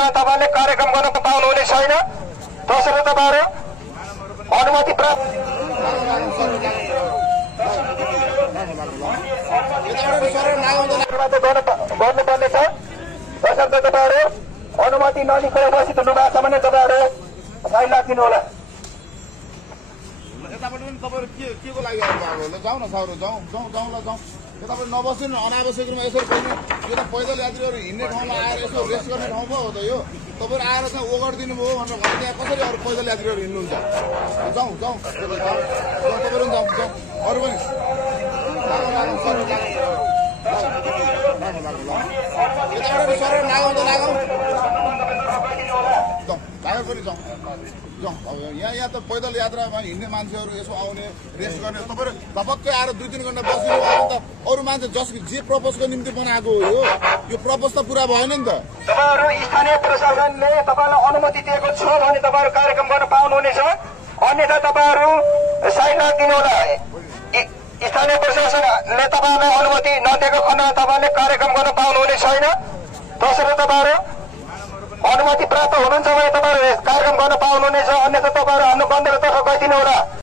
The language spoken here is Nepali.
खण्डमा तपाईले कार्यक्रम गर्न पाउनुहुने छैन। त्यसैले तपाईहरु अनुमति प्राप्त गर्नुपर्ने छ। त्यसर्थ तपाईहरु अनुमति नलिएर बसित हुनुभएको छ भने तपाईहरु फाइन राखिदिनु होला। यताबाट पनि तपाईहरु के को लागि आउनु भएको हो? जाऊ न साउरो जाऊ जाऊ जाऊ ल जाऊ। यताबाट नबसिनु अनावश्यक रूपमा यसरी बस्नु। यो त पैदल यात्रीहरु हिँड्ने ठाउँमा आएर यसो रेस्ट गर्ने ठाउँ पो हो त यो। तपाईहरु आएर चाहिँ ओ गरिदिनु भयो भनेर भने त्यहाँ कसरी अरु पैदल यात्रीहरु हिँड्नुहुन्छ? जाऊ जाऊ तपाईहरु जाऊ जाऊ अरु पनि यताबाट सरर लगाउँ त लगाउँ जाऊ पनि जाऊ जाऊ। यहाँ त पैदल यात्रामा हिँड्ने मान्छेहरू यसो आउने रेस्ट गर्ने तपाईहरु धपक्कै आएर 2-3 घण्टा बसिनु भयो त अरू मान्छे जे प्रपोजको निम्ति बनाएको हो यो प्रपोज त पुरा भएन नि त। तपाईहरु स्थानीय प्रशासनले तपाईलाई अनुमति दिएको छ भने तपाईहरु कार्यक्रम गर्न पाउनुहुनेछ। अन्यथा तपाईहरु साइड राखिदिनु होला। स्थानीय प्रशासनले तपाईलाई अनुमति नदिएको खण्डमा तपाईले कार्यक्रम गर्न पाउनुहुने छैन। त्यसैले तपाईहरु अनुमति प्राप्त हुनुहुन्छ भने तपाईहरु कार्यक्रम गर्न पाउनुहुनेछ। अन्यथा तपाईहरु आफ्नो गन्तव्यतर्फ गइदिनु होला।